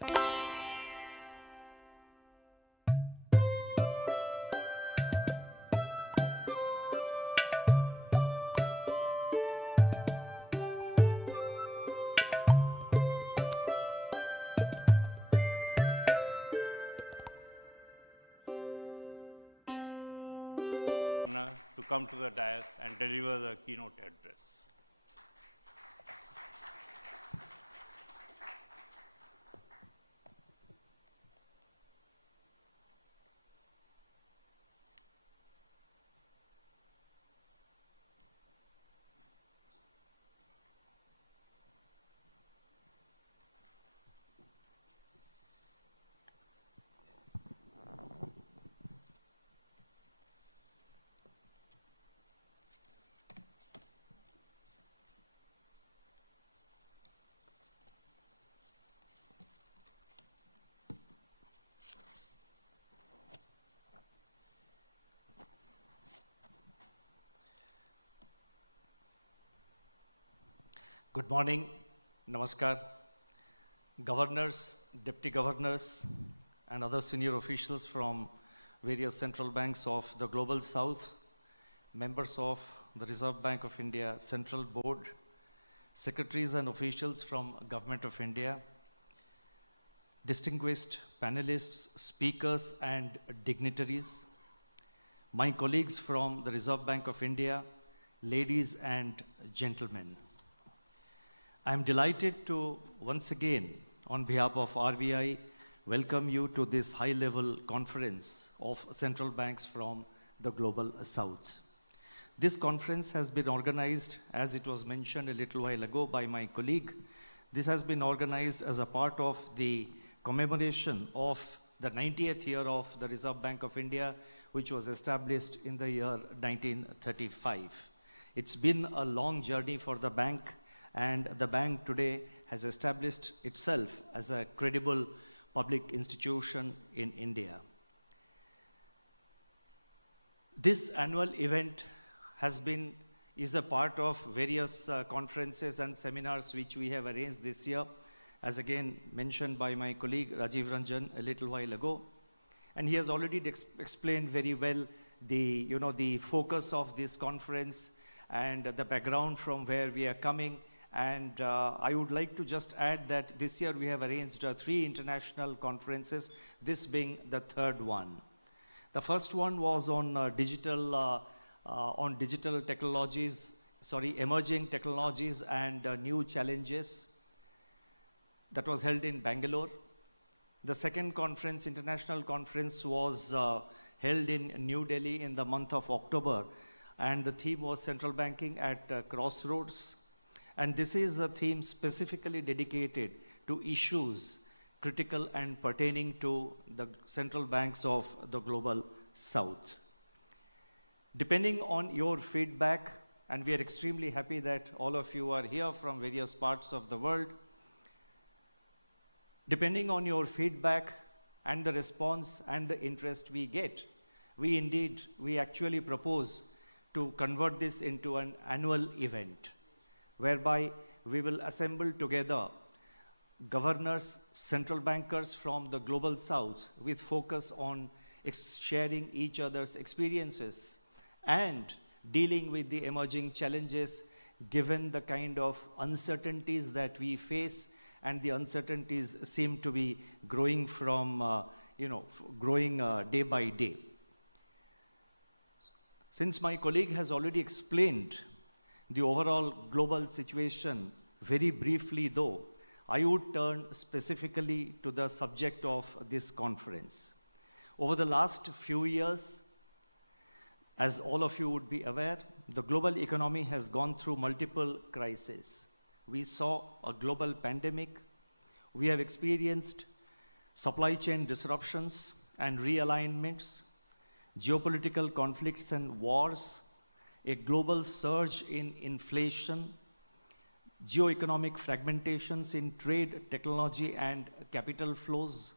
To come to the dais and deliver the keynote address. Good morning, namaskar. Governors, deputy governors, and other senior officials from various central banks of the Global South, members of the Reserve Bank of India Central Board, secretaries and officials from Government of India, distinguished panelists, speakers, and dignitaries, my colleagues from the Reserve Bank of India, ladies and gentlemen. I am delighted to once again, on behalf of RBI, welcome you to this high-level conference of central banks from the Global South. This conference has been organized, as it was mentioned a little while ago by my colleague. This has been organized as a part of the commemoration of the 90th year of the Reserve Bank of India, which was established in the year 1935. It's been a long journey for the bank, and the bank today has established itself as a credible public institution in India. This annual event is a part of various conferences and seminars which we have arranged this year, as again mentioned by my colleague Rajiv Ranjan a little while ago. And he has already explained very well the focus of this conference and the background from where we are coming. And I would like to just add that this year we have arranged 3 international conferences, this being the third one. The first one was on digital technologies, emerging technologies and new challenges. That was held in Bangalore. The second conference, international conference, was held in New Delhi in the month of October, and the theme was central banking at crossroads. And this is a theme specifically dedicated to issues critical and pertaining to the central banks of the Global South. Depending on your feedback, and we are extremely happy that all of you are here from various parts of the world, depending on your feedback and the response and the interest we get, we actually propose to convert this into an annual event, whereby we will assemble together governors, central bankers from the Global South with focus on sharing each other's experiences and dealing with the emerging challenges given the kind of uncertainties that we face, and the uncertainties seem to be growing day by day. Since my colleague has already explained the overall global situation very briefly though, I would turn specifically to the subject of this conference. Over the last few years, as all of you would be aware, the global economy has gone through multiple crises. We saw a global pandemic. We have experienced supply chain disruptions and realignments, geopolitical conflicts and wars, a global surge in inflation, geoeconomic fragmentations in trade, technology, and capital flows,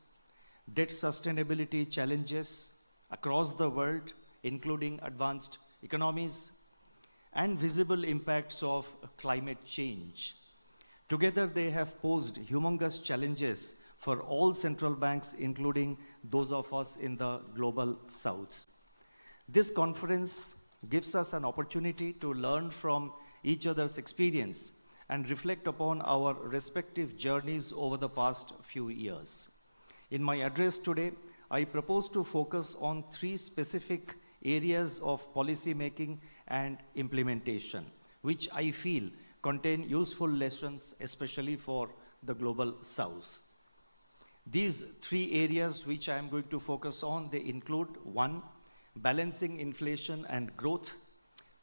debt sustainability challenges across the world, including advanced economies, and visible impacts of climate change. Together, they have posed humongous challenges for all central banks, including those of us in the global south. This conference gives us an opportunity to learn from each other's experience and reflect upon our respective journeys over the past few years. In my address today, I propose to focus on three specific areas of policy making and implementation, which I feel contain useful lessons, especially for the global south. These three areas which I am going to focus on, they include: 1, balancing inflation and growth;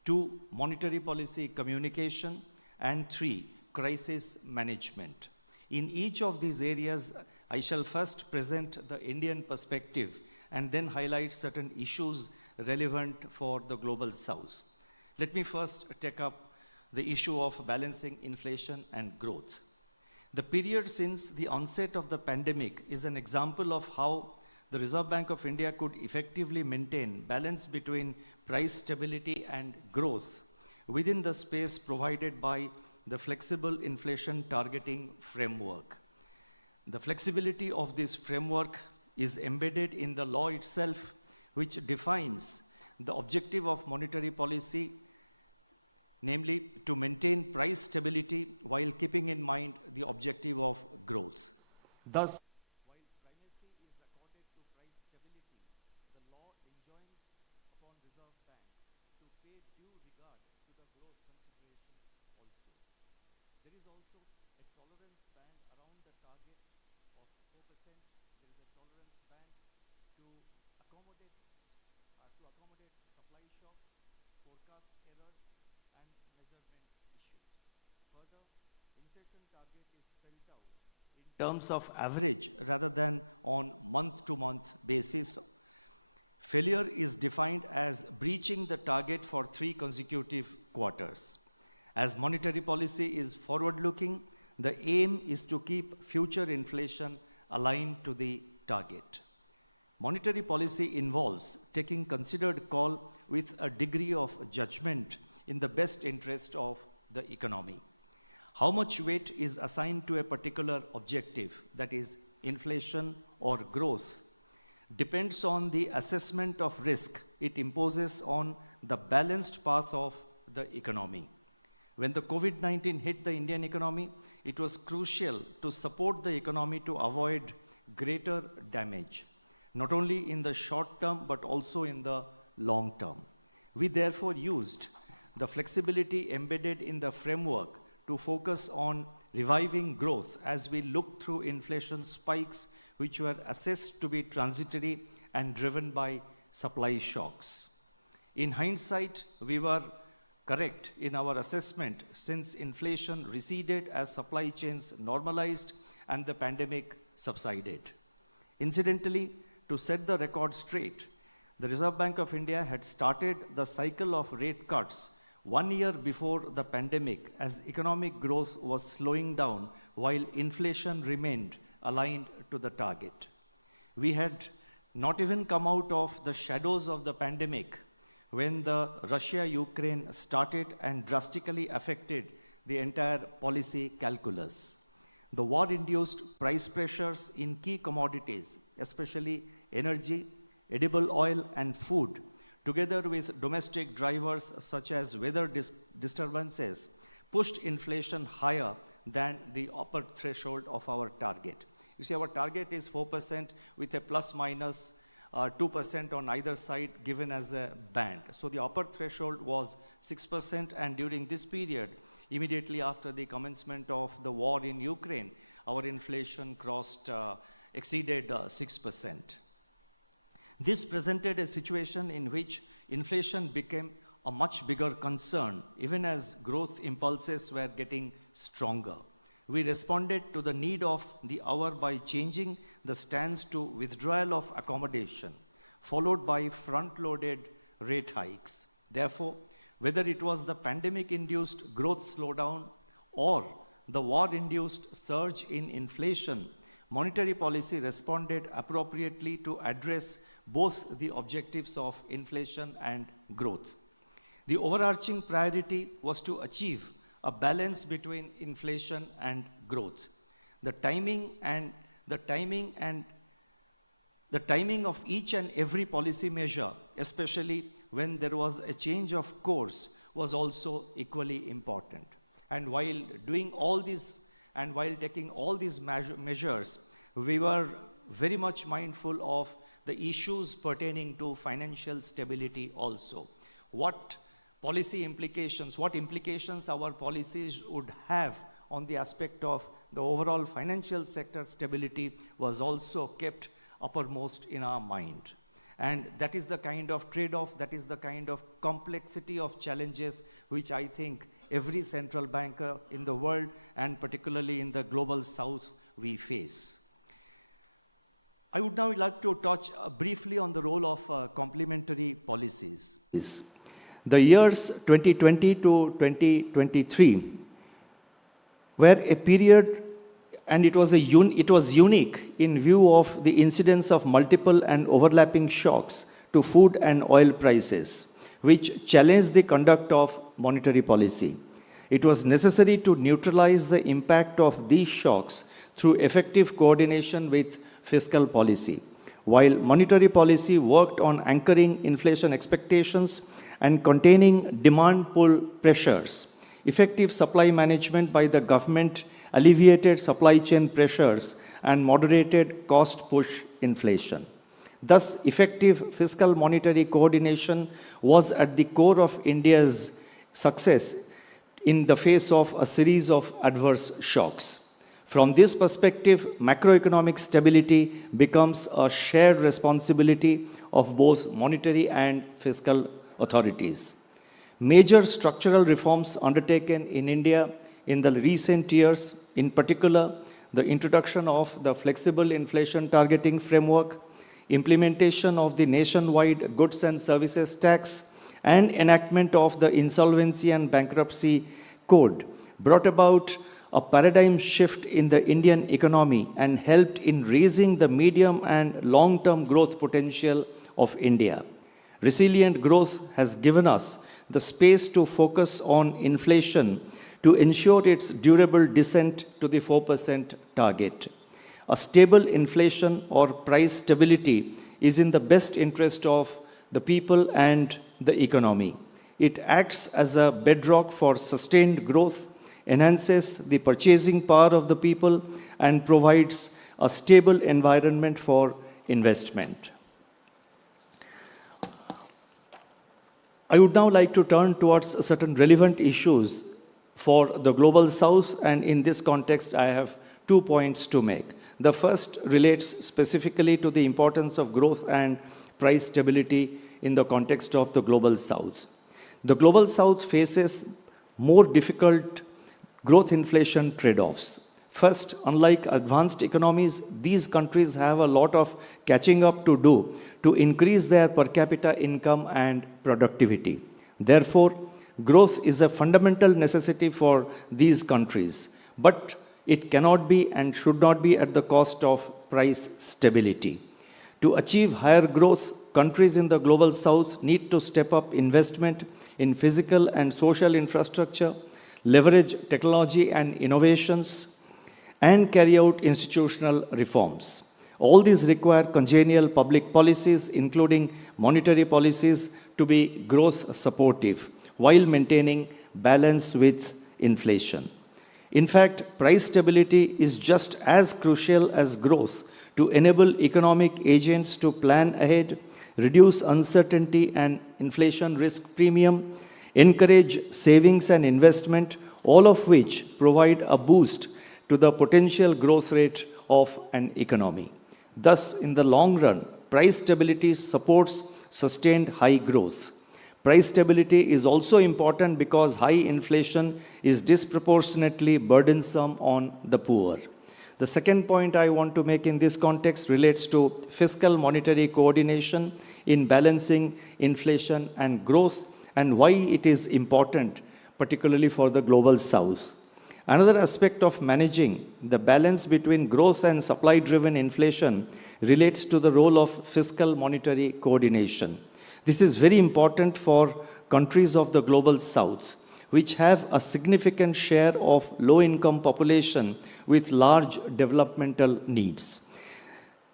2, monetary policy communication; and 3, crisis management. In each of these areas, I shall first present the Indian perspective and then highlight certain issues relevant for the global south. Let me first take up the issue of balancing inflation and growth. The period since the onset of the pandemic is an example of how the Reserve Bank of India could effectively maintain balance between price stability and growth within the space provided by the flexible inflation targeting framework. The flexibility of this framework is embedded in the law itself, which defines the objective of monetary policy, namely to maintain price stability while keeping in mind the objective of growth. Thus, while primacy is accorded to price stability, the law enjoins upon Reserve Bank to pay due regard to the growth considerations also. There is also a tolerance band around the target of 4%. There is a tolerance band to accommodate supply shocks, forecast errors, and measurement issues. Further, inflation target is spelled out in terms of average rather than on month-to-month basis. Failure is defined as breaching the target for 3 consecutive quarters. As monetary policy is forward-looking, the aim is to keep future inflation aligned to the target. Monetary policy involves taking considered call with a degree of judgment in the best interest of the economy. How much weight is assigned to a particular objective, that is, inflation or growth, depends on the assessment of risk it imposes on the balanced path of the economy. When the COVID-19 hit the Indian economy, it was crucial to support the economy to avoid greater damage, not only in the short term but also in the long term. We therefore used the flexibility embedded in the framework to focus on reviving growth as we looked through inflation spikes which were assessed to be transitory and driven by supply shocks. In hindsight, we were correct in our assessment since inflation receded as supply chains normalized and the pandemic subsided. Incidentally, to set the record straight, the Reserve Bank of India had started the cycle of rate cuts 1 year before the pandemic as economic growth was slowing down while inflation remained aligned to the target. We had not even come out of the shadows of the pandemic when the Russia-Ukraine started and drastically affected the entire policy calculus. The war-induced price pressures in key commodities, especially energy, edible oil, and food, together with domestic drivers such as weather disturbances, pushed inflation higher than the upper threshold of our target. You see, our target is 4% with a plus minus 2% on either side given as a band. So the upper threshold was 6%, and during this period, immediately after the commencement of the war in Ukraine, our inflation exceeded 6%. This presented a situation in which inflation became a much bigger concern, even as growth impulses were getting stronger. We responded to the need of the hour by changing the stance to withdrawal of accommodation, followed by front-loaded rate hikes. Therefore, whether it was the pandemic-induced growth slowdown or the war-induced surge in inflation, monetary policy responded appropriately to address both the objectives of inflation and growth. The overarching priority was to achieve a balance between inflation and growth. The timing and the timing of each and every policy measure, especially when there was a change of course, was also equally important. And while doing all this and while taking all these measures, we were very much mindful of the issues pertaining to financial stability also. What implications our policies would have on the aspect of the overall financial sector stability was also kept uppermost in our mind. And that is the kind of trade-off, that is the kind of complexity of challenges which I think every central banker in the world, and particularly in the global south, we face. I would now like to touch briefly on the role of complementary policies. The years 2020 to 2023 were a period, and it was unique in view of the incidence of multiple and overlapping shocks to food and oil prices, which challenged the conduct of monetary policy. It was necessary to neutralize the impact of these shocks through effective coordination with fiscal policy. While monetary policy worked on anchoring inflation expectations and containing demand pull pressures, effective supply management by the government alleviated supply chain pressures and moderated cost push inflation. Thus, effective fiscal monetary coordination was at the core of India's success in the face of a series of adverse shocks. From this perspective, macroeconomic stability becomes a shared responsibility of both monetary and fiscal authorities. Major structural reforms undertaken in India in the recent years, in particular, the introduction of the flexible inflation targeting framework, implementation of the nationwide goods and services tax, and enactment of the insolvency and bankruptcy code brought about a paradigm shift in the Indian economy and helped in raising the medium and long-term growth potential of India. Resilient growth has given us the space to focus on inflation to ensure its durable descent to the 4% target. A stable inflation or price stability is in the best interest of the people and the economy. It acts as a bedrock for sustained growth, enhances the purchasing power of the people, and provides a stable environment for investment. I would now like to turn towards certain relevant issues for the global south, and in this context, I have 2 points to make. The first relates specifically to the importance of growth and price stability in the context of the global south. The global south faces more difficult growth inflation trade-offs. First, unlike advanced economies, these countries have a lot of catching up to do to increase their per capita income and productivity. Therefore, growth is a fundamental necessity for these countries, but it cannot be and should not be at the cost of price stability. To achieve higher growth, countries in the global south need to step up investment in physical and social infrastructure, leverage technology and innovations, and carry out institutional reforms. All these require congenial public policies, including monetary policies, to be growth supportive, while maintaining balance with inflation. In fact, price stability is just as crucial as growth to enable economic agents to plan ahead, reduce uncertainty and inflation risk premium, encourage savings and investment, all of which provide a boost to the potential growth rate of an economy. Thus, in the long run, price stability supports sustained high growth. Price stability is also important because high inflation is disproportionately burdensome on the poor. The second point I want to make in this context relates to fiscal monetary coordination in balancing inflation and growth, and why it is important, particularly for the global south. Another aspect of managing the balance between growth and supply-driven inflation relates to the role of fiscal monetary coordination. This is very important for countries of the global south, which have a significant share of low-income population with large developmental needs.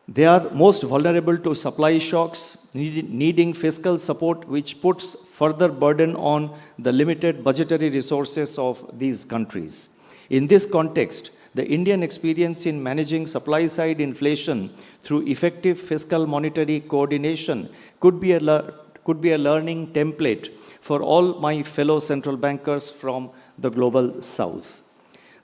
They are most vulnerable to supply shocks, needing fiscal support, which puts further burden on the limited budgetary resources of these countries. In this context, the Indian experience in managing supply-side inflation through effective fiscal monetary coordination could be a learning template for all my fellow central bankers from the global south.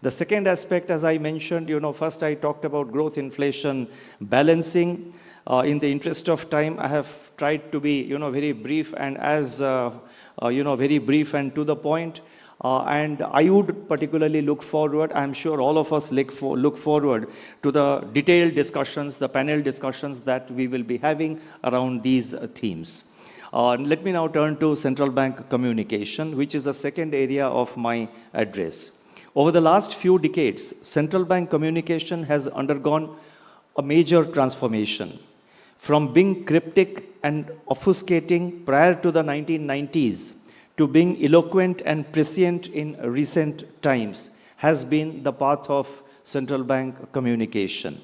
The second aspect, as I mentioned, first I talked about growth inflation balancing. In the interest of time, I have tried to be, very brief and very brief and to the point. And I would particularly look forward, I'm sure all of us look forward to the detailed discussions, the panel discussions that we will be having around these themes. Let me now turn to central bank communication, which is the second area of my address. Over the last few decades, central bank communication has undergone a major transformation. From being cryptic and obfuscating prior to the 1990s to being eloquent and prescient in recent times has been the path of central bank communication.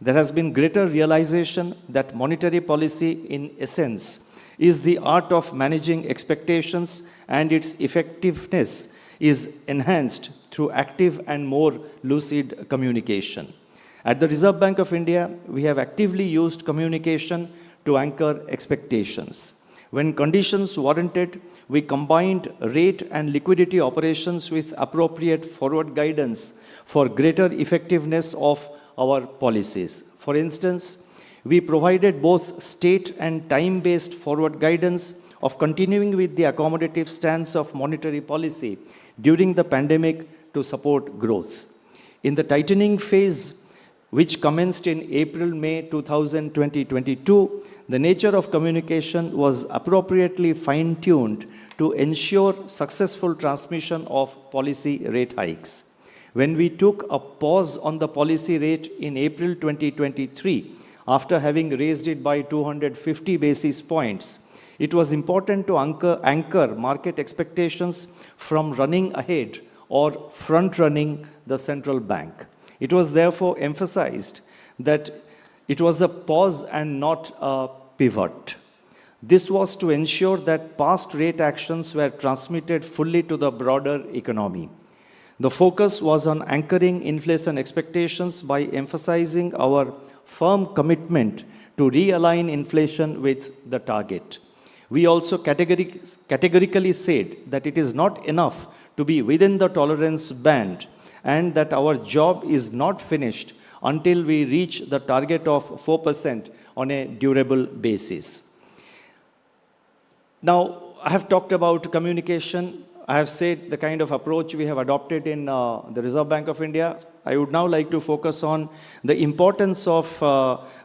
There has been greater realization that monetary policy, in essence, is the art of managing expectations, and its effectiveness is enhanced through active and more lucid communication. At the Reserve Bank of India, we have actively used communication to anchor expectations. When conditions warranted, we combined rate and liquidity operations with appropriate forward guidance for greater effectiveness of our policies. For instance, we provided both state and time-based forward guidance of continuing with the accommodative stance of monetary policy during the pandemic to support growth. In the tightening phase, which commenced in April-May 2022, the nature of communication was appropriately fine-tuned to ensure successful transmission of policy rate hikes. When we took a pause on the policy rate in April 2023, after having raised it by 250 basis points, it was important to anchor market expectations from running ahead or front-running the central bank. It was therefore emphasized that it was a pause and not a pivot. This was to ensure that past rate actions were transmitted fully to the broader economy. The focus was on anchoring inflation expectations by emphasizing our firm commitment to realign inflation with the target. We also categorically said that it is not enough to be within the tolerance band and that our job is not finished until we reach the target of 4% on a durable basis. Now, I have talked about communication. I have said the kind of approach we have adopted in the Reserve Bank of India. I would now like to focus on the importance of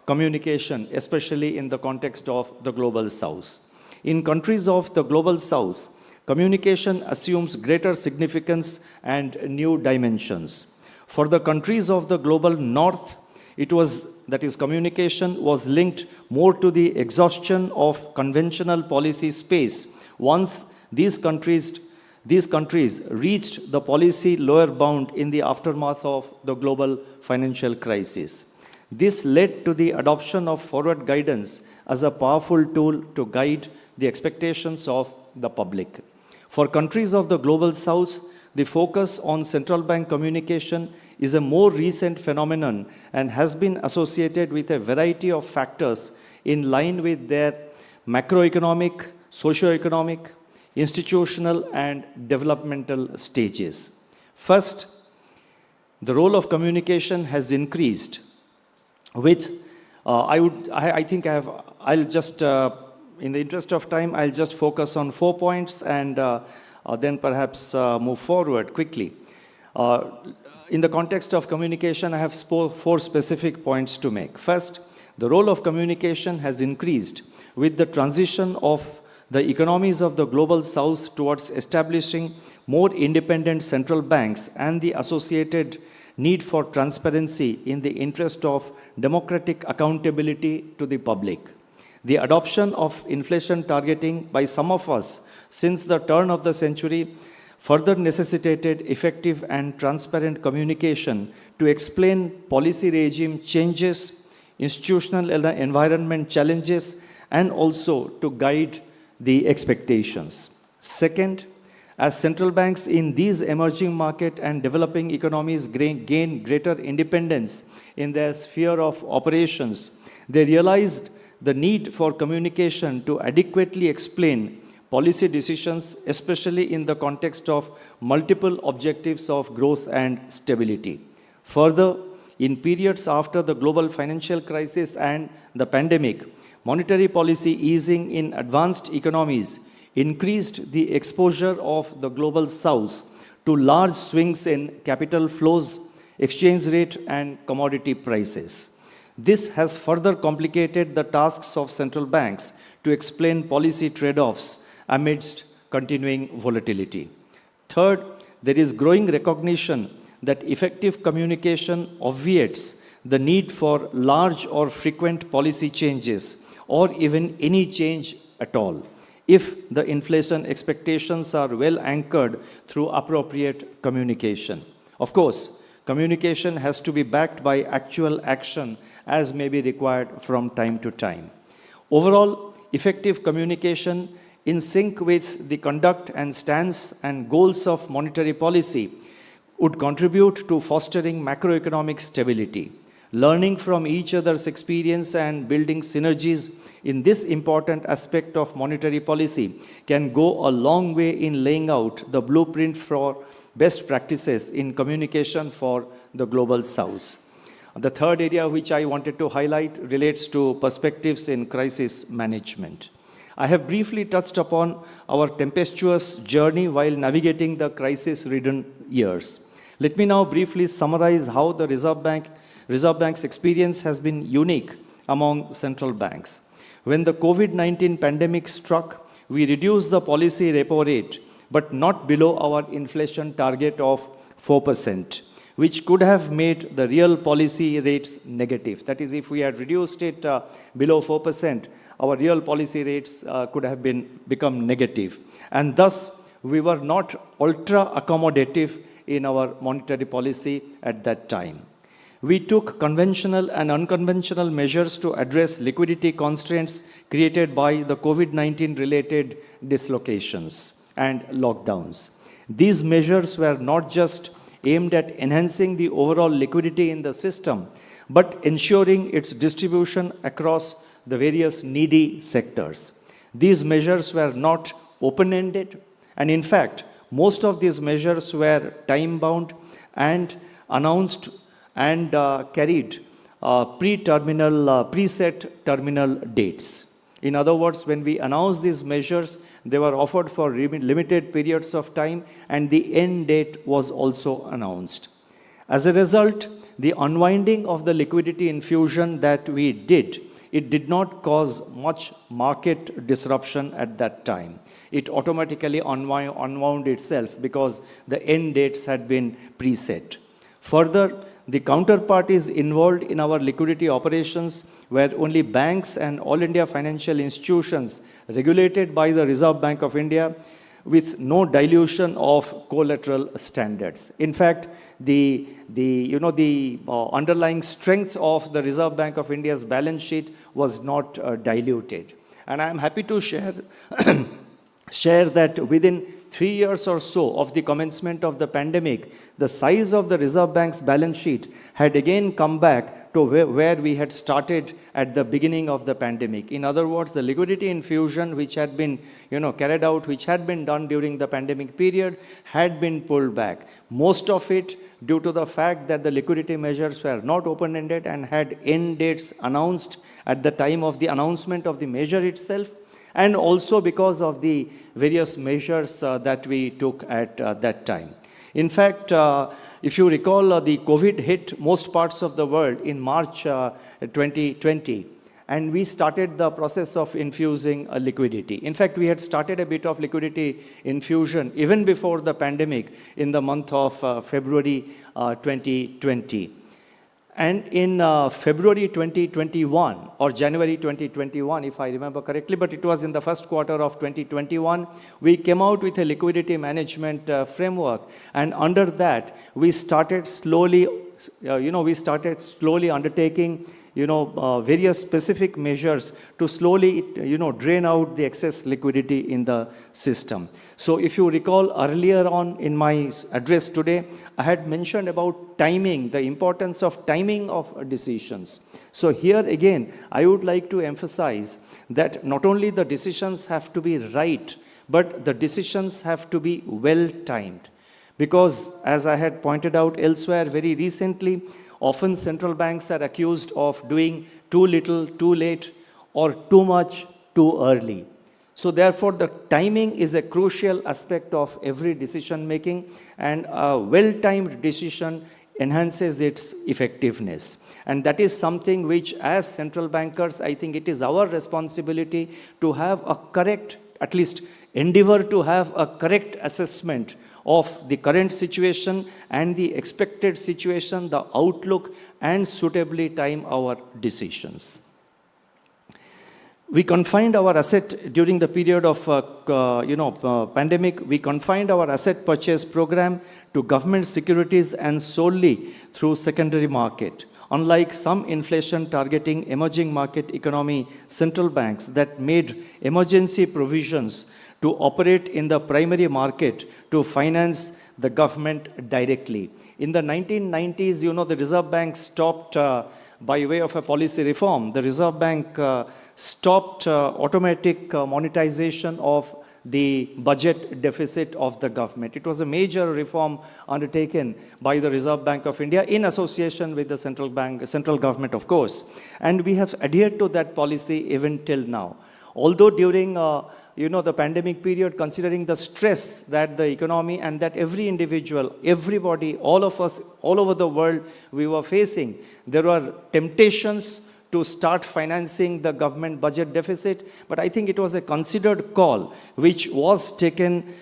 communication, especially in the context of the Global South. In countries of the Global South, communication assumes greater significance and new dimensions. For the countries of the Global North, communication was linked more to the exhaustion of conventional policy space once these countries reached the policy lower bound in the aftermath of the global financial crisis. This led to the adoption of forward guidance as a powerful tool to guide the expectations of the public. For countries of the Global South, the focus on central bank communication is a more recent phenomenon and has been associated with a variety of factors in line with their macroeconomic, socio-economic, institutional, and developmental stages. First, the role of communication has increased with, in the interest of time, I'll just focus on 4 points and then perhaps move forward quickly. In the context of communication, I have 4 specific points to make. First, the role of communication has increased with the transition of the economies of the Global South towards establishing more independent central banks and the associated need for transparency in the interest of democratic accountability to the public. The adoption of inflation targeting by some of us since the turn of the century further necessitated effective and transparent communication to explain policy regime changes, institutional environment challenges, and also to guide the expectations. Second, as central banks in these emerging market and developing economies gain greater independence in their sphere of operations, they realized the need for communication to adequately explain policy decisions, especially in the context of multiple objectives of growth and stability. Further, in periods after the global financial crisis and the pandemic, monetary policy easing in advanced economies increased the exposure of the global south to large swings in capital flows, exchange rate, and commodity prices. This has further complicated the tasks of central banks to explain policy trade-offs amidst continuing volatility. Third, there is growing recognition that effective communication obviates the need for large or frequent policy changes or even any change at all if the inflation expectations are well anchored through appropriate communication. Of course, communication has to be backed by actual action as may be required from time to time. Overall, effective communication in sync with the conduct and stance and goals of monetary policy would contribute to fostering macroeconomic stability. Learning from each other's experience and building synergies in this important aspect of monetary policy can go a long way in laying out the blueprint for best practices in communication for the global south. The third area which I wanted to highlight relates to perspectives in crisis management. I have briefly touched upon our tempestuous journey while navigating the crisis-ridden years. Let me now briefly summarize how the Reserve Bank's experience has been unique among central banks. When the COVID-19 pandemic struck, we reduced the policy repo rate, but not below our inflation target of 4%, which could have made the real policy rates negative. That is, if we had reduced it below 4%, our real policy rates could have become negative. And thus, we were not ultra accommodative in our monetary policy at that time. We took conventional and unconventional measures to address liquidity constraints created by the COVID-19 related dislocations and lockdowns. These measures were not just aimed at enhancing the overall liquidity in the system, but ensuring its distribution across the various needy sectors. These measures were not open-ended, and in fact, most of these measures were time-bound and announced and carried preset terminal dates. In other words, when we announced these measures, they were offered for limited periods of time, and the end date was also announced. As a result, the unwinding of the liquidity infusion that we did, it did not cause much market disruption at that time. It automatically unwound itself because the end dates had been preset. Further, the counterparties involved in our liquidity operations were only banks and all India financial institutions regulated by the Reserve Bank of India with no dilution of collateral standards. In fact, the underlying strength of the Reserve Bank of India's balance sheet was not diluted. And I am happy to share that within 3 years or so of the commencement of the pandemic, the size of the Reserve Bank's balance sheet had again come back to where we had started at the beginning of the pandemic. In other words, the liquidity infusion which had been carried out, which had been done during the pandemic period, had been pulled back. Most of it due to the fact that the liquidity measures were not open-ended and had end dates announced at the time of the announcement of the measure itself, and also because of the various measures that we took at that time. In fact, if you recall, the COVID hit most parts of the world in March 2020, and we started the process of infusing liquidity. In fact, we had started a bit of liquidity infusion even before the pandemic in the month of February 2020. And in February 2021 or January 2021, if I remember correctly, but it was in the first quarter of 2021, we came out with a liquidity management framework. And under that, we started slowly, undertaking, various specific measures to slowly, drain out the excess liquidity in the system. So if you recall earlier on in my address today, I had mentioned about timing, the importance of timing of decisions. So here again, I would like to emphasize that not only the decisions have to be right, but the decisions have to be well timed. Because as I had pointed out elsewhere very recently, often central banks are accused of doing too little, too late, or too much, too early. So therefore, the timing is a crucial aspect of every decision making, and a well-timed decision enhances its effectiveness. And that is something which, as central bankers, I think it is our responsibility to have a correct, at least endeavor to have a correct assessment of the current situation and the expected situation, the outlook, and suitably time our decisions. We confined our asset during the period of pandemic. We confined our asset purchase program to government securities and solely through secondary market. Unlike some inflation targeting emerging market economy central banks that made emergency provisions to operate in the primary market to finance the government directly. In the 1990s, the Reserve Bank stopped, by way of a policy reform, the Reserve Bank stopped automatic monetization of the budget deficit of the government. It was a major reform undertaken by the Reserve Bank of India in association with the central government, of course. And we have adhered to that policy even till now. Although during the pandemic period, considering the stress that the economy and that every individual, everybody, all of us, all over the world, we were facing, there were temptations to start financing the government budget deficit. But I think it was a considered call, which was taken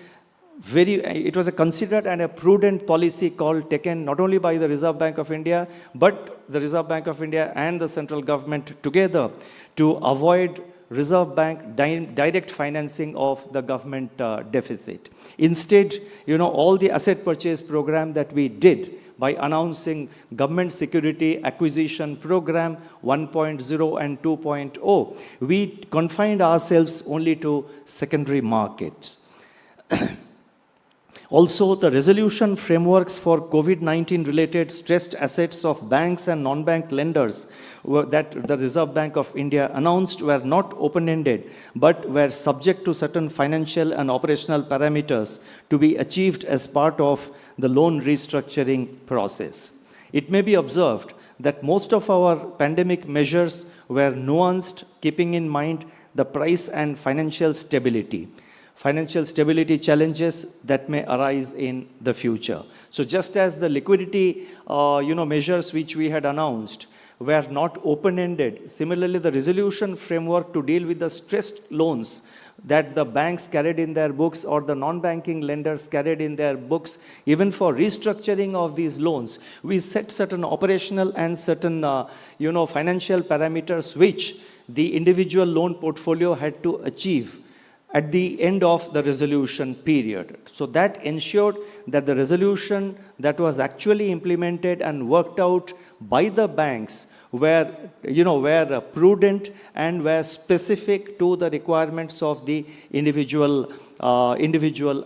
it was a considered and a prudent policy call taken not only by the Reserve Bank of India, but the Reserve Bank of India and the central government together to avoid Reserve Bank direct financing of the government deficit. Instead, all the asset purchase program that we did by announcing government security acquisition program 1.0 and 2.0, we confined ourselves only to secondary markets. Also, the resolution frameworks for COVID-19 related stressed assets of banks and non-bank lenders that the Reserve Bank of India announced were not open-ended, but were subject to certain financial and operational parameters to be achieved as part of the loan restructuring process. It may be observed that most of our pandemic measures were nuanced, keeping in mind the price and financial stability challenges that may arise in the future. So just as the liquidity measures which we had announced were not open-ended, similarly the resolution framework to deal with the stressed loans that the banks carried in their books or the non-banking lenders carried in their books, even for restructuring of these loans, we set certain operational and certain financial parameters which the individual loan portfolio had to achieve at the end of the resolution period. So that ensured that the resolution that was actually implemented and worked out by the banks were prudent and were specific to the requirements of the individual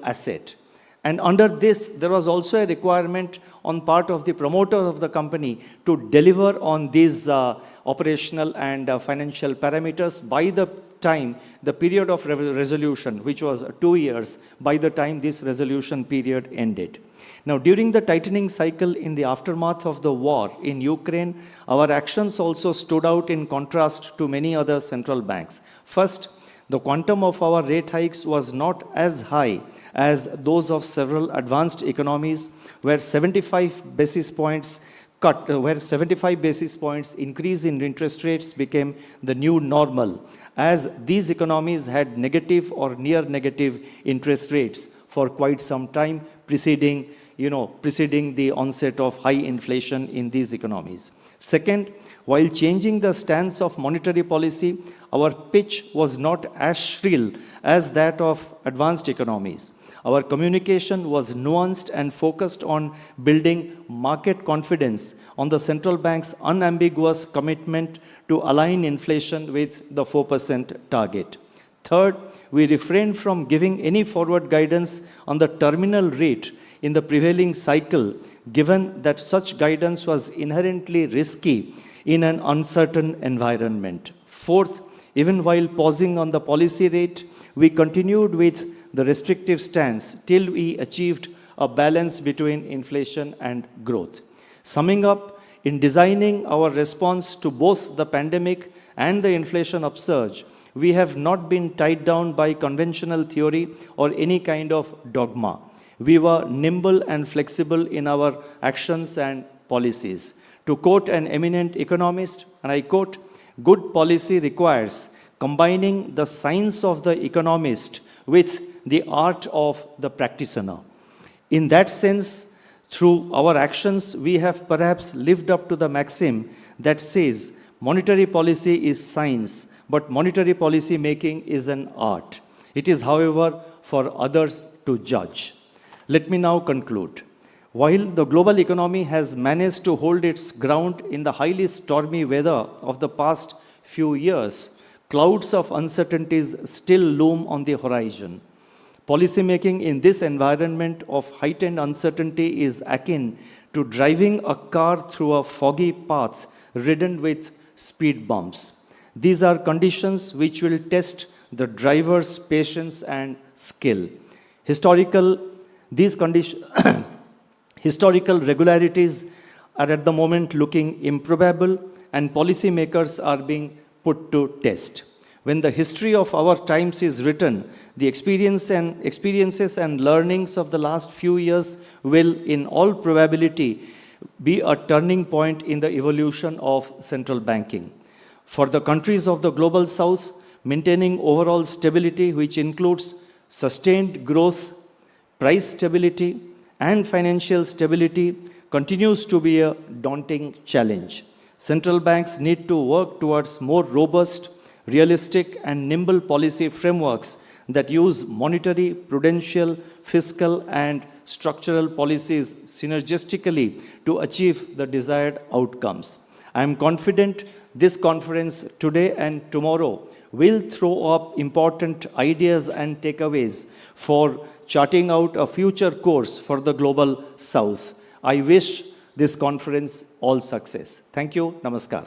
asset. And under this, there was also a requirement on part of the promoter of the company to deliver on these operational and financial parameters by the period of resolution, which was 2 years, by the time this resolution period ended. Now, during the tightening cycle in the aftermath of the war in Ukraine, our actions also stood out in contrast to many other central banks. First, the quantum of our rate hikes was not as high as those of several advanced economies, where 75 basis points increase in interest rates became the new normal, as these economies had negative or near negative interest rates for quite some time preceding the onset of high inflation in these economies. Second, while changing the stance of monetary policy, our pitch was not as shrill as that of advanced economies. Our communication was nuanced and focused on building market confidence on the central bank's unambiguous commitment to align inflation with the 4% target. Third, we refrained from giving any forward guidance on the terminal rate in the prevailing cycle, given that such guidance was inherently risky in an uncertain environment. Fourth, even while pausing on the policy rate, we continued with the restrictive stance till we achieved a balance between inflation and growth. Summing up, in designing our response to both the pandemic and the inflation upsurge, we have not been tied down by conventional theory or any kind of dogma. We were nimble and flexible in our actions and policies. To quote an eminent economist, and I quote, "Good policy requires combining the science of the economist with the art of the practitioner." In that sense, through our actions, we have perhaps lived up to the maxim that says monetary policy is science, but monetary policy making is an art. It is, however, for others to judge. Let me now conclude. While the global economy has managed to hold its ground in the highly stormy weather of the past few years, clouds of uncertainties still loom on the horizon. Policymaking in this environment of heightened uncertainty is akin to driving a car through a foggy path ridden with speed bumps. These are conditions which will test the driver's patience and skill. Historical regularities are at the moment looking improbable, and policymakers are being put to test. When the history of our times is written, the experiences and learnings of the last few years will, in all probability, be a turning point in the evolution of central banking. For the countries of the global south, maintaining overall stability, which includes sustained growth, price stability, and financial stability, continues to be a daunting challenge. Central banks need to work towards more robust, realistic, and nimble policy frameworks that use monetary, prudential, fiscal, and structural policies synergistically to achieve the desired outcomes. I am confident this conference today and tomorrow will throw up important ideas and takeaways for charting out a future course for the global south. I wish this conference all success. Thank you. Namaskar.